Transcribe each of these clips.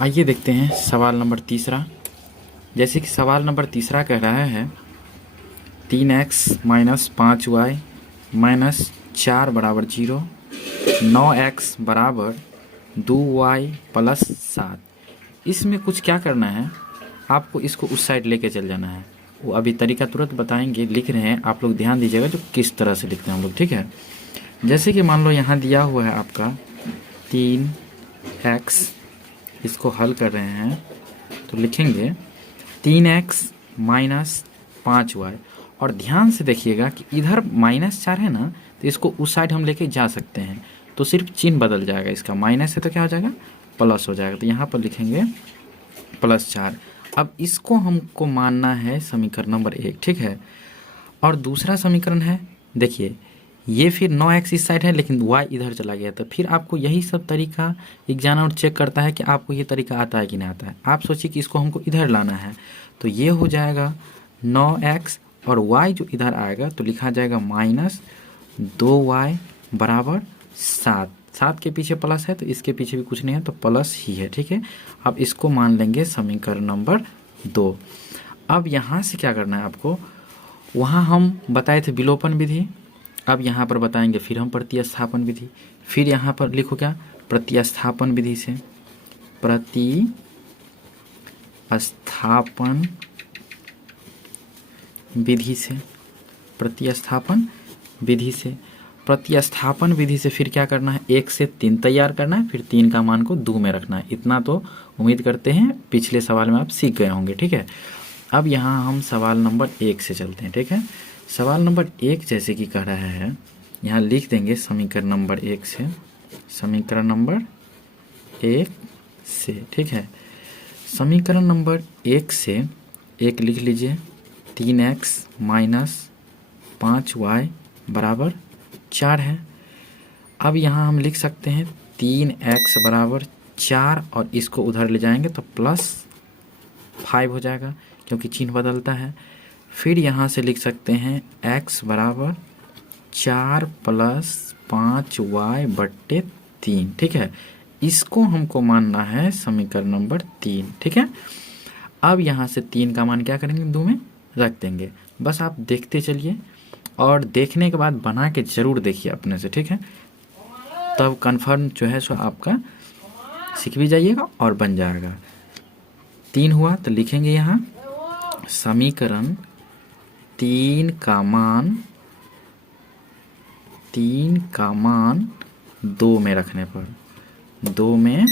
आइए देखते हैं सवाल नंबर तीसरा। जैसे कि सवाल नंबर तीसरा कह रहा है 3x माइनस 5y माइनस 4 बराबर 0, 9x बराबर 2y प्लस 7। इसमें कुछ क्या करना है, आपको इसको उस साइड लेके चल जाना है। वो अभी तरीका तुरंत बताएंगे, लिख रहे हैं, आप लोग ध्यान दीजिएगा जो किस तरह से लिखते हैं हम लोग, ठीक है। जैसे कि मान लो यहाँ दिया हुआ है आपका 3x, इसको हल कर रहे हैं तो लिखेंगे 3x माइनस 5y। और ध्यान से देखिएगा कि इधर -4 है ना, तो इसको उस साइड हम लेके जा सकते हैं, तो सिर्फ चिन्ह बदल जाएगा। इसका माइनस है तो क्या हो जाएगा, प्लस हो जाएगा। तो यहाँ पर लिखेंगे +4। अब इसको हमको मानना है समीकरण नंबर 1, ठीक है। और दूसरा समीकरण है, देखिए ये फिर 9x इस साइड है लेकिन y इधर चला गया, तो फिर आपको यही सब तरीका एग्जामिनर चेक करता है कि आपको ये तरीका आता है कि नहीं आता है। आप सोचिए कि इसको हमको इधर लाना है, तो ये हो जाएगा 9x और y जो इधर आएगा तो लिखा जाएगा -2y बराबर 7। 7 के पीछे प्लस है तो इसके पीछे भी कुछ नहीं है तो प्लस ही है, ठीक है। अब इसको मान लेंगे समीकरण नंबर 2। अब यहाँ से क्या करना है आपको, वहाँ हम बताए थे विलोपन विधि, अब यहाँ पर बताएंगे फिर हम प्रतिस्थापन विधि। फिर यहाँ पर लिखो क्या, प्रतिस्थापन विधि से, प्रतिस्थापन विधि से, प्रतिस्थापन विधि से, प्रतिस्थापन विधि से फिर क्या करना है, 1 से 3 तैयार करना है, फिर 3 का मान को 2 में रखना है। इतना तो उम्मीद करते हैं पिछले सवाल में आप सीख गए होंगे, ठीक है। अब यहाँ हम सवाल नंबर 1 से चलते हैं, ठीक है। सवाल नंबर 1 जैसे कि कह रहा है, यहाँ लिख देंगे समीकरण नंबर 1 से, समीकरण नंबर 1 से, ठीक है। समीकरण नंबर 1 से एक लिख लीजिए, 3x माइनस 5y बराबर 4 है। अब यहाँ हम लिख सकते हैं 3x बराबर 4 और इसको उधर ले जाएंगे तो +5 हो जाएगा क्योंकि चिन्ह बदलता है। फिर यहाँ से लिख सकते हैं x बराबर 4 + 5y बट्टे 3, ठीक है। इसको हमको मानना है समीकरण नंबर 3, ठीक है। अब यहाँ से 3 का मान क्या करेंगे, 2 में रख देंगे। बस आप देखते चलिए और देखने के बाद बना के ज़रूर देखिए अपने से, ठीक है। तब कन्फर्म जो है सो आपका सीख भी जाइएगा और बन जाएगा। 3 हुआ तो लिखेंगे यहाँ समीकरण 3 का मान 2 में रखने पर, 2 में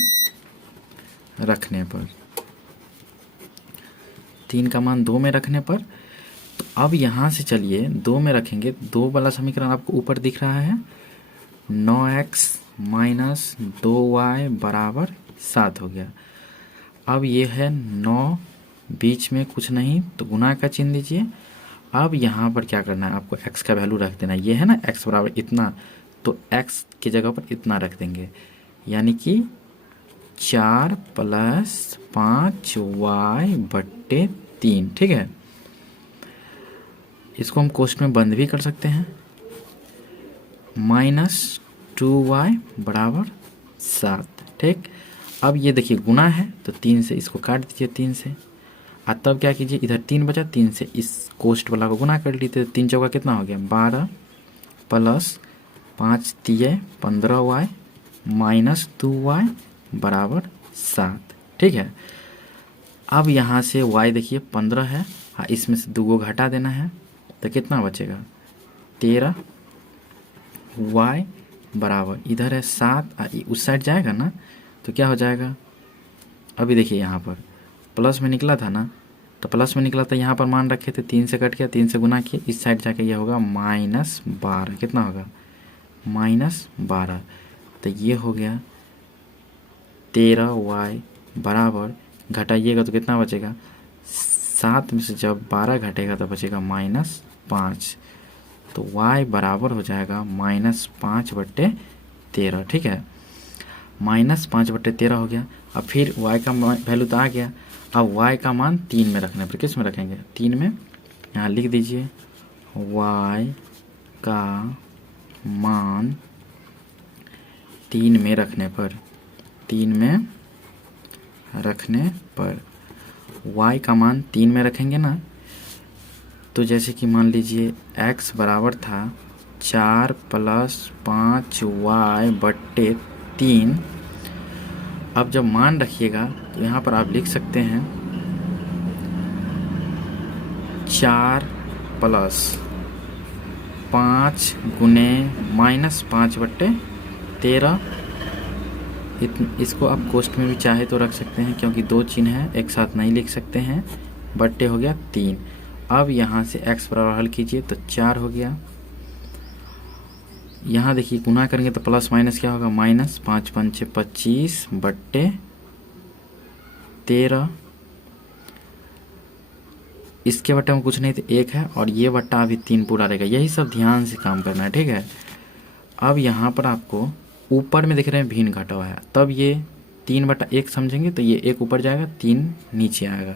रखने पर, 3 का मान 2 में रखने पर, तो अब यहाँ से चलिए 2 में रखेंगे। 2 वाला समीकरण आपको ऊपर दिख रहा है, 9x माइनस 2y बराबर 7 हो गया। अब ये है 9, बीच में कुछ नहीं तो गुना का चिन्ह दीजिए। अब यहाँ पर क्या करना है, आपको x का वैल्यू रख देना है। ये है ना x बराबर इतना, तो x की जगह पर इतना रख देंगे, यानी कि 4 + 5y बट्टे 3, ठीक है। इसको हम कोष्ठ में बंद भी कर सकते हैं, -2y बराबर 7, ठीक। अब ये देखिए गुना है तो 3 से इसको काट दीजिए, 3 से। और तब क्या कीजिए, इधर 3 बचा, 3 से इस कोष्ठ वाला को गुना कर लीजिए। 3 चौका कितना हो गया, 12 + 5 × 15y -2y बराबर 7, ठीक है। अब यहाँ से y देखिए 15 है, हाँ इसमें से 2 को घटा देना है तो कितना बचेगा, 13। y बराबर इधर है 7, उस साइड जाएगा ना तो क्या हो जाएगा, अभी देखिए यहाँ पर प्लस में निकला था ना, तो प्लस में निकला था, यहाँ पर मान रखे थे, 3 से कट गया, 3 से गुना किया, इस साइड जाके ये होगा -12। कितना होगा, -12। तो ये हो गया 13y बराबर, घटाइएगा तो कितना बचेगा, 7 में से जब 12 घटेगा तो बचेगा -5, तो y बराबर हो जाएगा -5 बट्टे 13, ठीक है। -5 बट्टे 13 हो गया। अब फिर y का वैल्यू तो आ गया, अब y का मान 3 में रखने पर, किस में रखेंगे, 3 में। यहाँ लिख दीजिए y का मान 3 में रखने पर, 3 में रखने पर y का मान 3 में रखेंगे ना, तो जैसे कि मान लीजिए x बराबर था 4 + 5y/3। अब जब मान रखिएगा तो यहाँ पर आप लिख सकते हैं 4 + 5 गुने -5/13। इसको आप कोष्ठ में भी चाहे तो रख सकते हैं, क्योंकि दो चिन्ह है एक साथ नहीं लिख सकते हैं। बट्टे हो गया 3। अब यहाँ से x बराबर हल कीजिए तो 4 हो गया। यहाँ देखिए गुना करेंगे तो प्लस माइनस क्या होगा, -5 × 5 = 25/13। इसके बट्टे में कुछ नहीं तो 1 है, और ये बट्टा अभी 3 पूरा रहेगा। यही सब ध्यान से काम करना है, ठीक है। अब यहाँ पर आपको ऊपर में दिख रहे हैं भिन्न घटा हुआ है, तब ये 3/1 समझेंगे तो ये 1 ऊपर जाएगा 3 नीचे आएगा,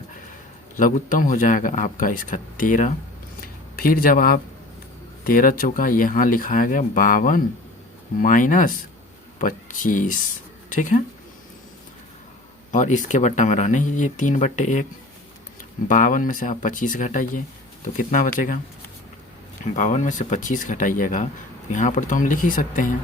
लघुत्तम हो जाएगा आपका इसका 13। फिर जब आप 13 चौका यहाँ लिखाया गया 52 - 25, ठीक है। और इसके बट्टा में रहने ही ये 3/1। 52 में से आप 25 घटाइए तो कितना बचेगा, 52 में से 25 घटाइएगा तो यहाँ पर तो हम लिख ही सकते हैं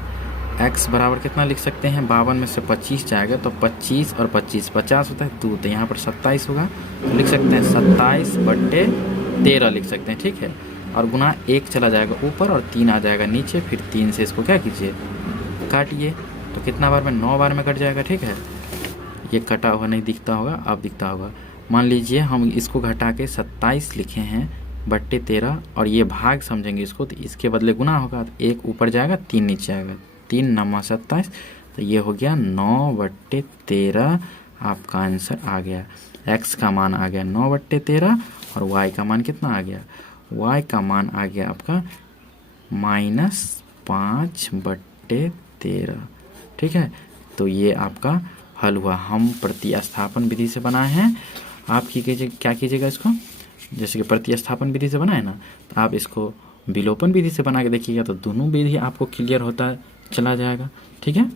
x बराबर कितना लिख सकते हैं, 52 में से 25 जाएगा तो 25 और 25 50 होता है 2, तो यहाँ पर 27 होगा। तो लिख सकते हैं 27/13 लिख सकते हैं, ठीक है। और गुना 1 चला जाएगा ऊपर और 3 आ जाएगा नीचे, फिर 3 से इसको क्या कीजिए, काटिए। तो कितना बार में, 9 बार में कट जाएगा, ठीक है। ये कटा हुआ नहीं दिखता होगा, अब दिखता होगा। मान लीजिए हम इसको घटा के 27 लिखे हैं बट्टे 13, और ये भाग समझेंगे इसको, तो इसके बदले गुना होगा, तो 1 ऊपर जाएगा 3 नीचे आएगा, 3 9 27, तो ये हो गया 9/13। आपका आंसर आ गया, x का मान आ गया 9/13 और y का मान कितना आ गया, y का मान आ गया आपका -5/13, ठीक है। तो ये आपका हल हुआ। हम प्रतिस्थापन विधि से बनाए हैं, आप क्या कीजिएगा इसको, जैसे कि प्रतिस्थापन विधि से बनाए ना, तो आप इसको विलोपन विधि से बना के देखिएगा, तो दोनों विधि आपको क्लियर होता चला जाएगा, ठीक है।